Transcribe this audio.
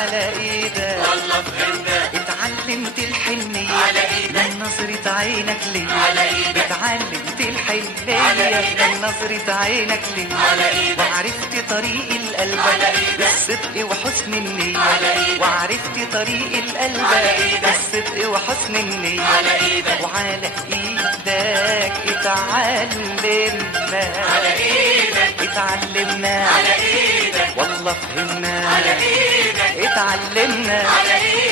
على ايدك والله فهمتك. اتعلمت الحنية على ايدك من نظرة عينك ليا على ايدك اتعلمت على الحنية ايدك من نظرة عينك ليا على ايدك وعرفت طريق القلب على ايدك بالصدق وحسن النية على ايدك وعرفت طريق القلب على ايدك بالصدق وحسن النية على ايدك وعلى ايدك اتعلمنا على ايدك اتعلمنا على ايدك والله فهمنا على ايدك اتعلمنا على ايدك